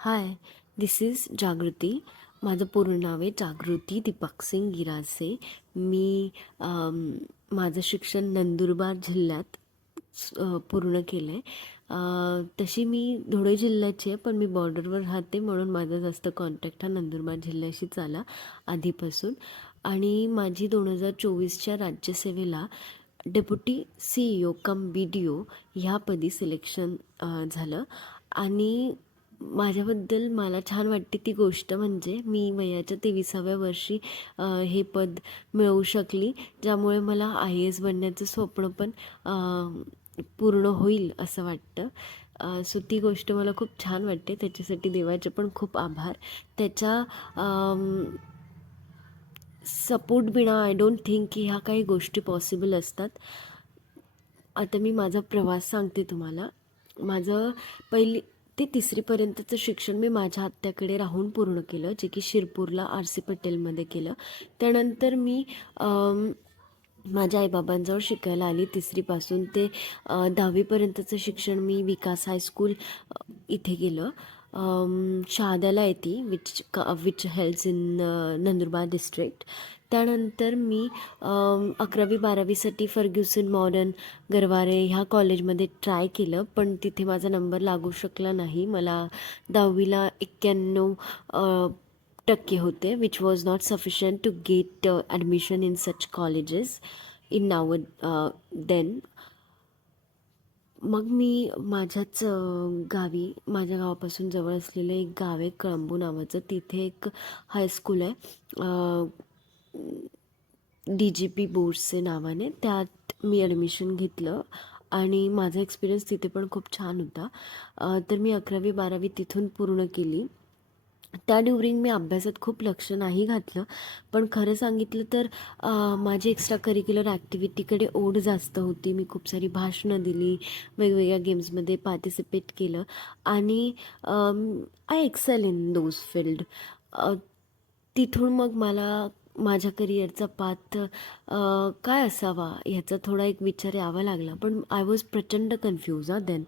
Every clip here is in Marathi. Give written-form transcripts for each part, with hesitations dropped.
हाय, दिस इज जागृती. माझं पूर्ण नाव आहे जागृती दीपक सिंग गिरासे. मी माझं शिक्षण नंदुरबार जिल्ह्यात पूर्ण केलं आहे. तशी मी धुळे जिल्ह्याची आहे, पण मी बॉर्डरवर राहते म्हणून माझा जास्त कॉन्टॅक्ट हा नंदुरबार जिल्ह्याशीच आला आधीपासून. आणि माझी 2024च्या राज्यसेवेला डेप्युटी CEO कम BDO ह्यापदी सिलेक्शन झालं. आणि माझ्याबद्दल मला छान वाटते ती गोष्ट म्हणजे मी वयाच्या 23व्या वर्षी हे पद मिळवू शकली, ज्यामुळे मला IAS बनण्याचं स्वप्न पण पूर्ण होईल असं वाटतं. सो ती गोष्ट मला खूप छान वाटते. त्याच्यासाठी देवाचे पण खूप आभार. त्याच्या सपोर्ट बिना आय डोंट थिंक की ह्या काही गोष्टी पॉसिबल असतात. आता मी माझा प्रवास सांगते तुम्हाला. माझं पहिली ते 3रीपर्यंतचं शिक्षण मी माझ्या आत्याकडे राहून पूर्ण केलं, जे की शिरपूरला RC पटेलमध्ये केलं. त्यानंतर मी माझ्या आईबाबांजवळ शिकायला आली. 3रीपासून ते 10वीपर्यंतचं शिक्षण मी विकास हायस्कूल इथे केलं. शहाद्याला आहे ती, which hails in Nandurbar district. त्यानंतर मी 11वी-12वीसाठी फर्ग्युसन मॉडर्न गरवारे ह्या कॉलेजमध्ये ट्राय केलं, पण तिथे माझा नंबर लागू शकला नाही. मला 10वीला 91% होते, which was not sufficient to get admission in such colleges in now then. मग मी माझ्याच गावी, माझ्या गावापासून जवळ असलेलं एक गाव आहे कळंबू नावाचं, तिथे एक हायस्कूल आहे DGP बोर्ड्सचे नावाने. त्यात मी ॲडमिशन घेतलं आणि माझा एक्सपिरियन्स तिथे पण खूप छान होता. तर मी 11वी-12वी तिथून पूर्ण केली. त्या ड्युरिंग मी अभ्यासात खूप लक्ष नाही घातलं, पण खरं सांगितलं तर माझी एक्स्ट्रा करिक्युलर ॲक्टिव्हिटीकडे ओढ जास्त होती. मी खूप सारी भाषणं दिली, वेगवेगळ्या गेम्समध्ये पार्टिसिपेट केलं आणि I excel in those field. तिथून मग मला माझ्या करिअरचा पाथ काय असावा ह्याचा थोडा एक विचार यावा लागला. पण आय वॉज प्रचंड कन्फ्यूज देन.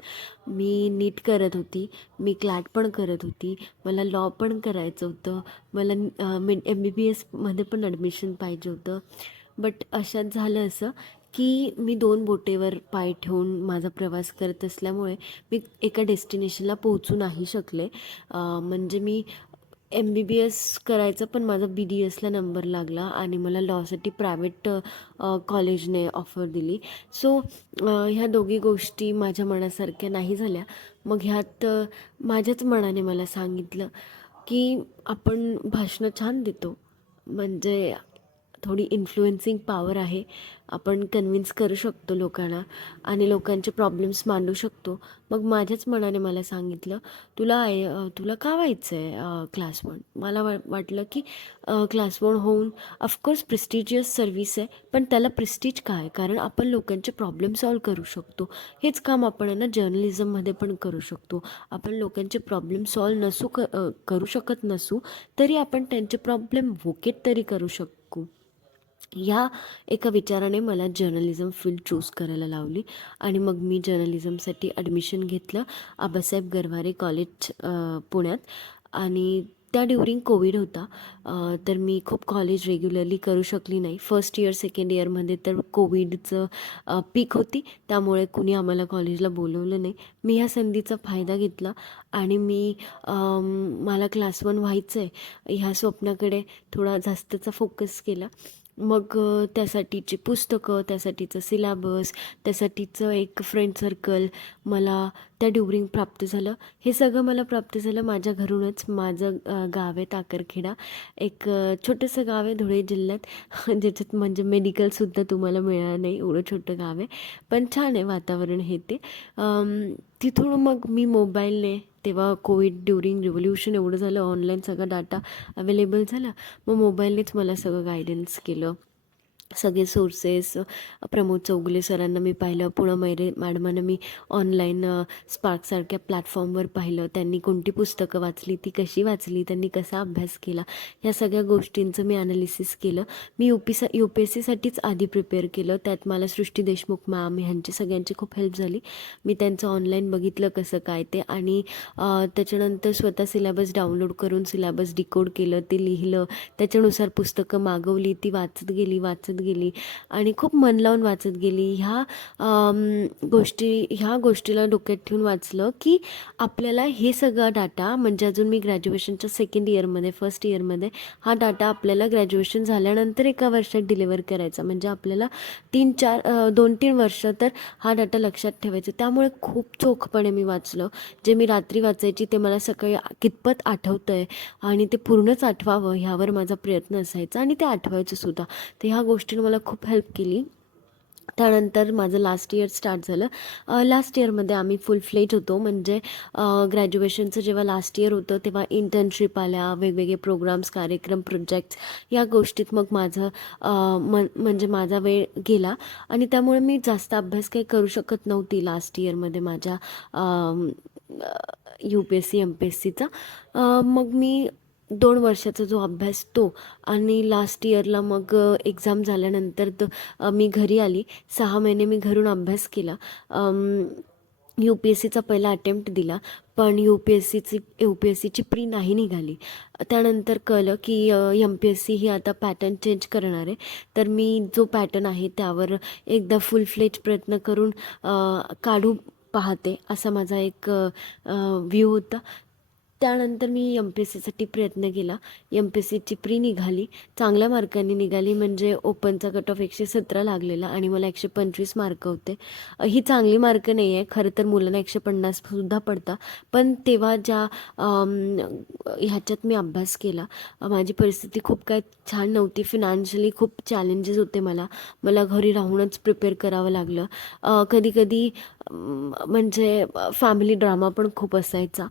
मी नीट करत होती, मी क्लॅट पण करत होती, मला लॉ पण करायचं होतं, मला MBBSमध्ये पण ॲडमिशन पाहिजे होतं. बट अशात झालं असं की मी 2 बोटेवर पाय ठेवून माझा प्रवास करत असल्यामुळे मी एका डेस्टिनेशनला पोहोचू नाही शकले. म्हणजे मी MBBS करायचं, पण माझा BDSला नंबर लागला आणि मला लॉसाठी प्रायव्हेट कॉलेजने ऑफर दिली. सो ह्या दोघी गोष्टी माझ्या मनासारख्या नाही झाल्या. मग ह्यात माझ्याच मनाने मला सांगितलं की आपण भाषणं छान देतो, म्हणजे थोडी इन्फ्लुएन्सिंग पॉवर आहे, आपण कन्विन्स करू शकतो लोकांना आणि लोकांचे प्रॉब्लेम्स मांडू शकतो. मग माझ्याच मनाने मला सांगितलं, तुला का व्हायचं आहे क्लास 1. मला वाटलं की क्लास 1 होऊन ऑफकोर्स प्रेस्टिजियस सर्व्हिस आहे, पण त्याला प्रेस्टिज काय, कारण आपण लोकांचे प्रॉब्लेम सॉल्व करू शकतो. हेच काम आपण आहे ना जर्नलिझममध्ये पण करू शकतो. आपण लोकांचे प्रॉब्लेम सॉल्व करू शकत नसू तरी आपण त्यांचे प्रॉब्लेम व्होकेट तरी करू शकू. ह्या एका विचाराने मला जर्नलिझम फील्ड चूज करायला लावली आणि मग मी जर्नलिझमसाठी ॲडमिशन घेतलं आबासाहेब गरवारे कॉलेज पुण्यात. आणि त्या ड्युरिंग कोविड होता, तर मी खूप कॉलेज रेग्युलरली करू शकली नाही. फर्स्ट इयर सेकंड इयरमध्ये तर कोविडचं पीक होती, त्यामुळे कुणी आम्हाला कॉलेजला बोलवलं नाही. मी ह्या संधीचा फायदा घेतला आणि मला क्लास 1 व्हायचं आहे ह्या स्वप्नाकडे थोडा जास्तचा फोकस केला. मग त्यासाठीची पुस्तकं, त्यासाठीचं सिलॅबस, त्यासाठीचं एक फ्रेंड सर्कल मला त्या ड्युरिंग प्राप्त झालं. हे सगळं मला प्राप्त झालं माझ्या घरूनच. माझं गाव आहे ताकरखेडा, एक छोटंसं गाव आहे धुळे जिल्ह्यात, ज्याच्यात म्हणजे मेडिकलसुद्धा तुम्हाला मिळणार नाही, एवढं छोटं गाव आहे, पण छान आहे वातावरण हे ते. तिथून मग मी मोबाईलने, तेव्हा कोविड ड्युरिंग रिव्होल्युशन एवढं झालं, ऑनलाईन सगळा डाटा अवेलेबल झाला, मग मोबाईलनेच मला सगळं गायडन्स केलं. सगळे सोर्सेस प्रमोद चौगुले सरांना मी पाहिलं, पूनम मैरे मॅडमांना मी ऑनलाईन स्पार्कसारख्या प्लॅटफॉर्मवर पाहिलं. त्यांनी कोणती पुस्तकं वाचली, ती कशी वाचली, त्यांनी कसा अभ्यास केला, ह्या सगळ्या गोष्टींचं मी ॲनालिसिस केलं. मी यू पी एस सीसाठीच आधी प्रिपेअर केलं. त्यात मला सृष्टी देशमुख मॅम ह्यांची सगळ्यांची खूप हेल्प झाली. मी त्यांचं ऑनलाईन बघितलं कसं काय ते, आणि त्याच्यानंतर स्वतः सिलॅबस डाउनलोड करून सिलॅबस डिकोड केलं, ते लिहिलं, त्याच्यानुसार पुस्तकं मागवली, ती वाचत गेली आणि खूप मन लावून वाचत गेली. ह्या गोष्टीला डोक्यात ठेवून वाचलं की आपल्याला हे सगळा डाटा, म्हणजे अजून मी ग्रॅज्युएशनच्या सेकंड इयरमध्ये, फर्स्ट इयरमध्ये हा डाटा आपल्याला ग्रॅज्युएशन झाल्यानंतर 1 वर्षात डिलिव्हर करायचा. म्हणजे आपल्याला 2-3 वर्ष तर हा डाटा लक्षात ठेवायचा. त्यामुळे खूप चोखपणे मी वाचलं. जे मी रात्री वाचायची ते मला सकाळी कितपत आठवतं आहे आणि ते पूर्णच आठवावं ह्यावर माझा प्रयत्न असायचा, आणि ते आठवायचं सुद्धा. तर ह्या गोष्टीने मला खूप हेल्प केली. त्यानंतर माझं लास्ट इयर स्टार्ट झालं. लास्ट इयरमध्ये आम्ही फुल फ्लेज होतो. म्हणजे ग्रॅज्युएशनचं जेव्हा लास्ट इयर होतं तेव्हा इंटर्नशिप आल्या, वेगवेगळे प्रोग्राम्स, कार्यक्रम, प्रोजेक्ट्स, या गोष्टीत मग माझं म्हणजे माझा वेळ गेला, आणि त्यामुळे मी जास्त अभ्यास काही करू शकत नव्हती लास्ट इयरमध्ये माझ्या U P S C M P S सीचा. मग मी 2 वर्षाचा जो अभ्यास तो, आणि लास्ट इयरला मग एक्झाम झाल्यानंतर मी घरी आली. 6 महिने मी घरून अभ्यास केला. यू पी एस सीचा पहिला अटेम्प्ट दिला, पण यू पी एस सीची प्री नाही निघाली. त्यानंतर कळलं की एम पी एस सी ही आता पॅटर्न चेंज करणार आहे. तर मी जो पॅटर्न आहे त्यावर एकदा फुल फ्लेज प्रयत्न करून काढू पाहते, असा माझा एक व्ह्यू होता. त्यानंतर मी एम पी एस सीसाठी प्रयत्न केला. एम पी एस सीची प्री निघाली, चांगल्या मार्कांनी निघाली. म्हणजे ओपनचा कट ऑफ 117 लागलेला आणि मला 125 मार्क होते. ही चांगली मार्क नाही आहे खरं तर, मुलांना 150सुद्धा पडता. पण तेव्हा ज्या ह्याच्यात मी अभ्यास केला, माझी परिस्थिती खूप काय छान नव्हती. फिनान्शियली खूप चॅलेंजेस होते. मला घरी राहूनच प्रिपेअर करावं लागलं. कधी कधी म्हणजे फॅमिली ड्रामा पण खूप असायचा.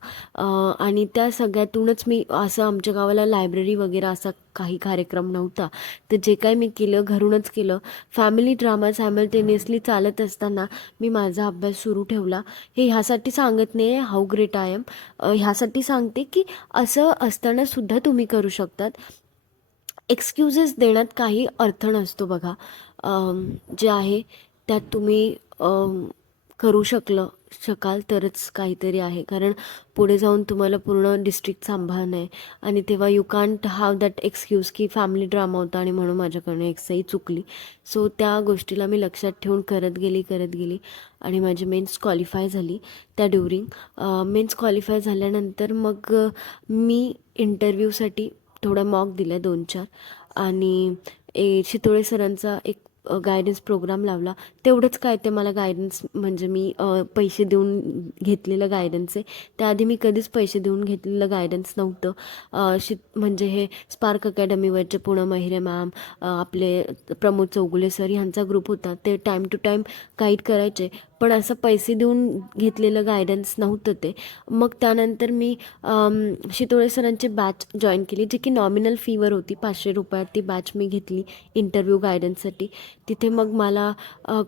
आणि त्या सगळ्यातूनच मी असं, आमच्या गावाला लायब्ररी वगैरे असा काही कार्यक्रम नव्हता, तर जे काही मी केलं घरूनच केलं. फॅमिली ड्रामा सायमल्टेनियसली चालत असताना मी माझा अभ्यास सुरू ठेवला. हे ह्यासाठी सांगत नाही आहे हाऊ ग्रेट आय एम, ह्यासाठी सांगते की असं असतानासुद्धा तुम्ही करू शकतात. एक्सक्युजेस देण्यात काही अर्थ नसतो बघा. जे आहे त्यात तुम्ही करू शकाल तरच काहीतरी आहे. कारण पुढे जाऊन तुम्हाला पूर्ण डिस्ट्रिक्ट सांभाळणं आहे, आणि तेव्हा you can't have that excuse की फॅमिली ड्रामा होता आणि म्हणून माझ्याकडनं एक सही चुकली. सो त्या गोष्टीला मी लक्षात ठेवून करत गेली आणि माझी मेन्स क्वालिफाय झाली. त्या ड्युरिंग मेन्स क्वालिफाय झाल्यानंतर मग मी इंटरव्ह्यूसाठी थोडा मॉक दिला 2-4, आणि शितोळे सरांचा एक गायडन्स प्रोग्राम लावला. तेवढंच काय ते मला गायडन्स, म्हणजे मी पैसे देऊन घेतलेलं गायडन्स आहे. त्याआधी मी कधीच पैसे देऊन घेतलेलं गायडन्स नव्हतं. म्हणजे हे स्पार्क अकॅडमीवरचे पूनम अहिरे मॅम, आपले प्रमोद चौगुले सर ह्यांचा ग्रुप होता. ते टाईम टू टाईम गाईड करायचे, पण असं पैसे देऊन घेतलेलं गायडन्स नव्हतं ते. मग त्यानंतर मी शितोळे सरांची बॅच जॉईन केली, जी की नॉमिनल फीवर होती. 500 रुपयात ती बॅच मी घेतली इंटरव्ह्यू गायडन्ससाठी. तिथे मग मला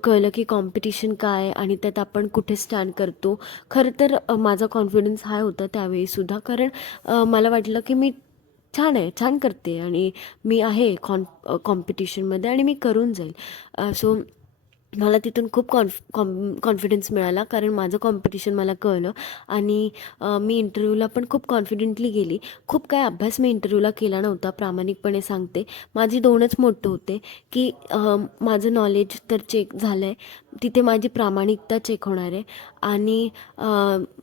कळलं की कॉम्पिटिशन काय, आणि त्यात आपण कुठे स्टँड करतो. खरं तर माझा कॉन्फिडन्स हाय होता त्यावेळीसुद्धा, कारण मला वाटलं की मी छान करते आणि मी आहे कॉम्पिटिशनमध्ये आणि मी करून जाईल. सो मला तिथून खूप कॉन्फिडन्स मिळाला, कारण माझं कॉम्पिटिशन मला कळलं, आणि मी इंटरव्ह्यूला पण खूप कॉन्फिडेंटली गेली. खूप काय अभ्यास मी इंटरव्ह्यूला केला नव्हता, प्रामाणिकपणे सांगते. माझी 2च मोठं होते की माझं नॉलेज तर चेक झालं आहे, तिथे माझी प्रामाणिकता चेक होणार आहे, आणि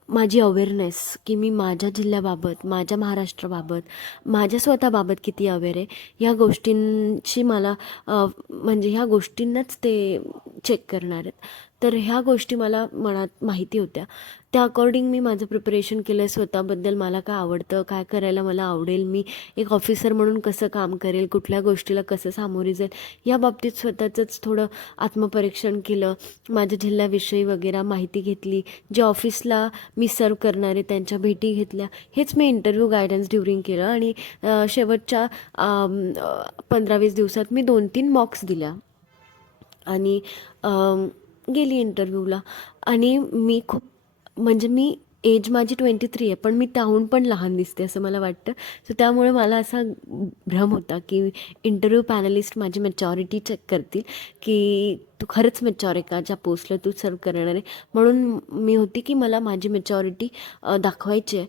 माझी अवेअरनेस की मी माझ्या जिल्ह्याबाबत, माझ्या महाराष्ट्राबाबत, माझ्या स्वतःबाबत किती अवेअर आहे, ह्या गोष्टींशी मला म्हणजे ह्या गोष्टींनाच ते चेक करणार आहेत. तर ह्या गोष्टी मला मनात माहिती होत्या. त्या अकॉर्डिंग मी माझं प्रिपरेशन केलं. स्वतःबद्दल मला काय आवडतं, काय करायला मला आवडेल, मी एक ऑफिसर म्हणून कसं काम करेल, कुठल्या गोष्टीला कसं सामोरी जाईल, या बाबतीत स्वतःचंच थोडं आत्मपरीक्षण केलं. माझ्या जिल्ह्याविषयी वगैरे माहिती घेतली. जे ऑफिसला मी सर्व करणारे त्यांच्या भेटी घेतल्या. हेच मी इंटरव्ह्यू गायडन्स ड्युरिंग केलं. आणि शेवटच्या 15-20 दिवसात मी 2-3 मॉक्स दिल्या आणि गेली इंटरव्ह्यूला. आणि मी खूप, म्हणजे मी एज माझी 23 आहे, पण मी त्याहून पण लहान दिसते असं मला वाटतं. सो त्यामुळे मला असा भ्रम होता की इंटरव्ह्यू पॅनलिस्ट माझी मॅच्युरिटी चेक करतील की तू खरंच मॅच्युअर आहे का, ज्या पोस्टला तू सर्व करणार आहे. म्हणून मी होती की मला माझी मॅच्युरिटी दाखवायची आहे.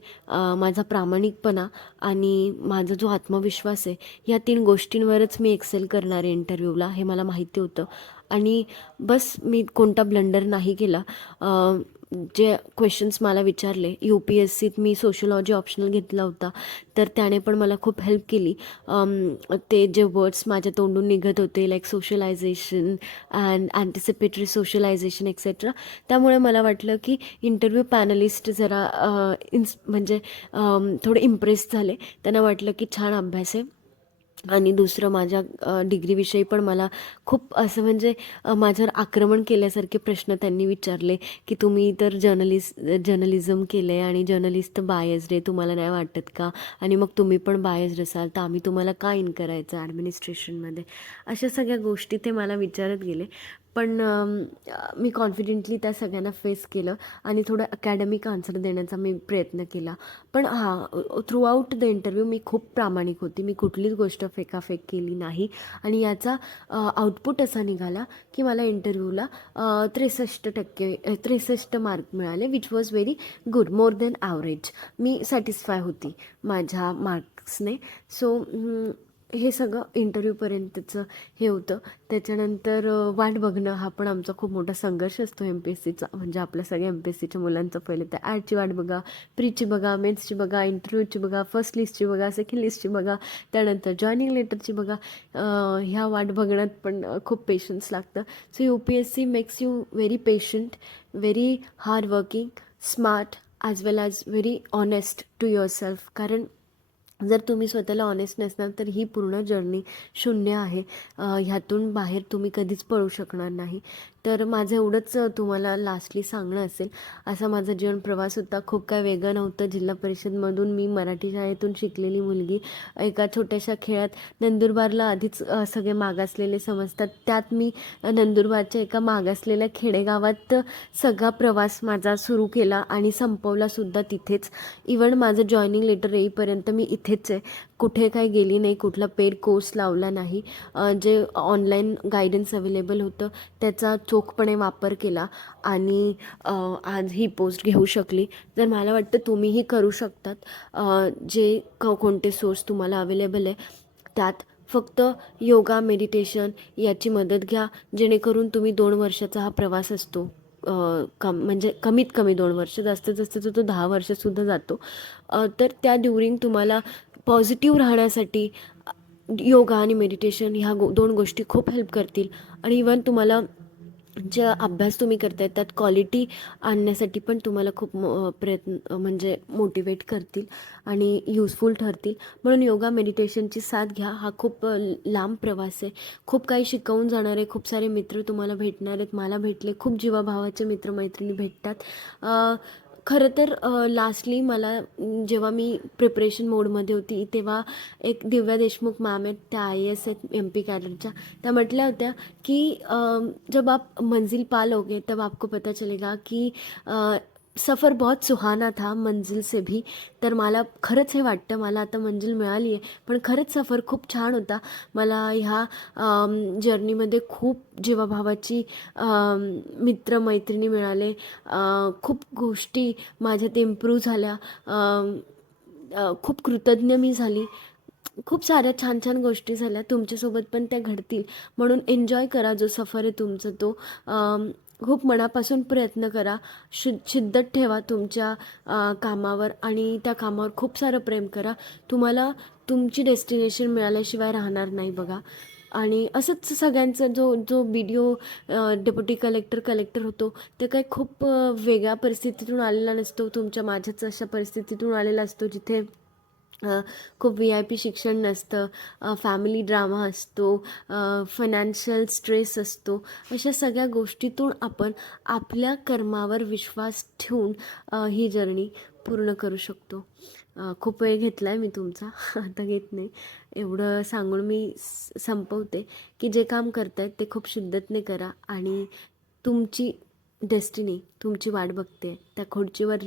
माझा प्रामाणिकपणा आणि माझा जो आत्मविश्वास आहे, या 3 गोष्टींवरच मी एक्सेल करणार आहे इंटरव्ह्यूला, हे मला माहिती होतं. आणि बस मी कोणता ब्लंडर नाही केला. जे क्वेश्चन्स मला विचारले, UPSCत मी सोशिओलॉजी ऑप्शनल घेतला होता, तर त्याने पण मला खूप हेल्प केली. ते जे वर्ड्स माझ्या तोंडून निघत होते, like socialization and anticipatory socialization etcetera, त्यामुळे मला वाटलं की इंटरव्ह्यू पॅनलिस्ट जरा म्हणजे थोडे इम्प्रेस झाले. त्यांना वाटलं की छान अभ्यास आहे. आणि दुसरं, माझ्या डिग्रीविषयी पण मला खूप असं म्हणजे माझ्यावर आक्रमण केल्यासारखे प्रश्न त्यांनी विचारले की तुम्ही तर जर्नलिझम केलं आहे आणि जर्नलिस्ट तर बायस्ड आहे, तुम्हाला नाही वाटत का? आणि मग तुम्ही पण बायस्ड असाल तर आम्ही तुम्हाला का इन करायचं ॲडमिनिस्ट्रेशनमध्ये? अशा सगळ्या गोष्टी ते मला विचारत गेले. पण मी कॉन्फिडेंटली त्या सगळ्यांना फेस केलं आणि थोडं अकॅडमिक आन्सर देण्याचा मी प्रयत्न केला. पण थ्रू आऊट द इंटरव्ह्यू मी खूप प्रामाणिक होती. मी कुठलीच गोष्ट फेकाफेक केली नाही. आणि याचा आउटपुट असा निघाला की मला इंटरव्ह्यूला 63% मार्क मिळाले, which was very good, more than average. Me satisfy होती माझ्या मार्क्सने. सो हे सगळं इंटरव्ह्यूपर्यंतचं हे होतं. त्याच्यानंतर वाट बघणं हा पण आमचा खूप मोठा संघर्ष असतो MPSCचा. म्हणजे आपल्या सगळ्या MPSCच्या मुलांचा पहिले त्या ॲडची वाट बघा, प्रीची बघा, मेन्सची बघा, इंटरव्ह्यूची बघा, फर्स्ट लिस्टची बघा, सेकंड लिस्टची बघा, त्यानंतर जॉईनिंग लेटरची बघा. ह्या वाट बघण्यात पण खूप पेशन्स लागतं. So UPSC makes you very patient, very hard working, smart, as well as very honest to yourself. कारण जर तुम्ही स्वतःला ऑनेस्ट नसणार तर ही पूर्ण जर्नी शून्य आहे. ह्यातून बाहेर तुम्ही कधीच पळू शकणार नाही. तर माझं एवढंच तुम्हाला लास्टली सांगणं असेल. असा माझा जीवन प्रवास होता. खूप काय वेगळं नव्हतं. जिल्हा परिषदमधून मी मराठी शाळेतून शिकलेली मुलगी एका छोट्याशा खेळात, नंदुरबारला आधीच सगळे मागासलेले समजतात, त्यात मी नंदुरबारच्या एका मागासलेल्या खेडेगावात सगळा प्रवास माझा सुरू केला आणि संपवलासुद्धा तिथेच. इवन माझं जॉईनिंग लेटर येईपर्यंत मी इथेच आहे, कुठे काही गेली नाही, कुठला पेड कोर्स लावला नाही. जे ऑनलाईन गायडन्स अवेलेबल होतं त्याचा चोखपणे वापर केला आणि आज ही पोस्ट घेऊ शकली. तर मला वाटतं तुम्हीही करू शकतात. जे कोणते सोर्स तुम्हाला अवेलेबल आहे त्यात फक्त योगा, मेडिटेशन याची मदत घ्या, जेणेकरून तुम्ही 2 वर्षाचा हा प्रवास असतो, म्हणजे कमीत कमी 2 वर्ष, जास्तीत जास्त तो 10 वर्षसुद्धा जातो. तर त्या ड्युरिंग तुम्हाला पॉझिटिव्ह राहण्यासाठी योगा आणि मेडिटेशन ह्या 2 गोष्टी खूप हेल्प करतील. आणि इवन तुम्हाला जे अभ्यास तुम्ही करताय त्यात क्वालिटी आणण्यासाठी पण तुम्हाला खूप प्रयत्न म्हणजे मोटिवेट करतील आणि युजफुल ठरतील. म्हणून योगा मेडिटेशनची साथ घ्या. हा खूप लांब प्रवास आहे. खूप काही शिकवून जाणारे खूप सारे मित्र तुम्हाला भेटणार आहेत. मला भेटले, खूप जीवाभावाचे मित्रमैत्रिणी भेटतात. खरं तर लास्टली मला जेव्हा मी प्रिपरेशन मोडमध्ये होती तेव्हा एक दिव्या देशमुख मॅम आहेत, त्या IAS आहेत MP कॅडरच्या. त्या म्हटल्या होत्या की जब आप मंजिल पा लोगे तब आपको पता चलेगा की सफ़र बहुत सुहाना था मंजिल से भी. तर मला खरंच हे वाटतं. मला आता मंजिल मिळाली आहे, पण खरंच सफर खूप छान होता. मला ह्या जर्नीमध्ये खूप जीवाभावाची मित्रमैत्रिणी मिळाले. खूप गोष्टी माझ्यात इम्प्रूव्ह झाल्या. खूप कृतज्ञ मी झाली. खूप साऱ्या छान छान गोष्टी झाल्या. तुमच्यासोबत पण त्या घडतील. म्हणून एन्जॉय करा जो सफर आहे तुमचा तो. खूप मनापासून प्रयत्न करा. शिद्दत ठेवा तुमच्या कामावर आणि त्या कामावर खूप सारं प्रेम करा. तुम्हाला तुमची डेस्टिनेशन मिळाल्याशिवाय राहणार नाही बघा. आणि असंच सगळ्यांचा जो जो BDO, डेप्युटी कलेक्टर होतो, ते काही खूप वेगळ्या परिस्थितीतून आलेला नसतो. तुमच्या माझ्याच अशा परिस्थितीतून आलेला असतो जिथे खूप VIP शिक्षण नसतं, फॅमिली ड्रामा असतो, फायनान्शियल स्ट्रेस असतो. अशा सगळ्या गोष्टीतून आपण आपल्या कर्मावर विश्वास ठेवून ही जर्नी पूर्ण करू शकतो. खूप वेळ घेतला आहे मी तुमचा, आता घेत नाही. एवढं सांगून मी संपवते की जे काम करतायत ते खूप शिद्दतने करा आणि तुमची डेस्टिनी तुमची वाट बघते. त्या खुर्चीवर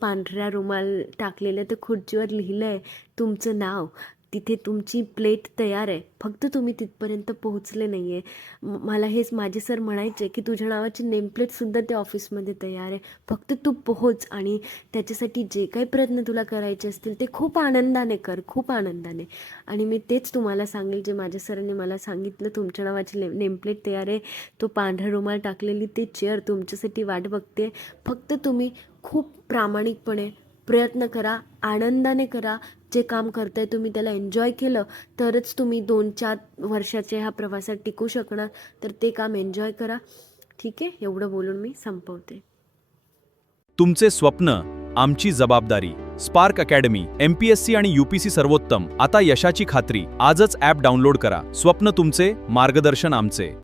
पांढऱ्या रुमाल टाकलेलं त्या खुर्चीवर लिहिलं आहे तुमचं नाव. तिथे तुमची प्लेट तयार आहे, फक्त तुम्ही तिथपर्यंत पोहोचले नाही आहे. मला हेच माझे सर म्हणायचे की तुझ्या नावाची नेमप्लेटसुद्धा त्या ऑफिसमध्ये तयार आहे, फक्त तू पोहोच आणि त्याच्यासाठी जे काही प्रयत्न तुला करायचे असतील ते खूप आनंदाने कर, खूप आनंदाने. आणि मी तेच तुम्हाला सांगेल जे माझ्या सरांनी मला सांगितलं. तुमच्या नावाची नेमप्लेट तयार आहे, तो पांढरा रुमाल टाकलेली ते चेअर तुमच्यासाठी वाट बघते. फक्त तुम्ही खूप प्रामाणिकपणे प्रयत्न करा, आनंदाने करा. जे काम करताय तुम्ही त्याला एन्जॉय केलं तरच तुम्ही 2-4 वर्षाच्या ह्या प्रवासात टिकू शकणार. तर ते काम एन्जॉय करा. ठीक आहे, एवढं बोलून मी संपवते. तुमचे स्वप्न आमची जबाबदारी. स्पार्क अकॅडमी, MPSC आणि UPC सर्वोत्तम, आता यशाची खात्री. आजच ॲप डाउनलोड करा. स्वप्न तुमचे, मार्गदर्शन आमचे.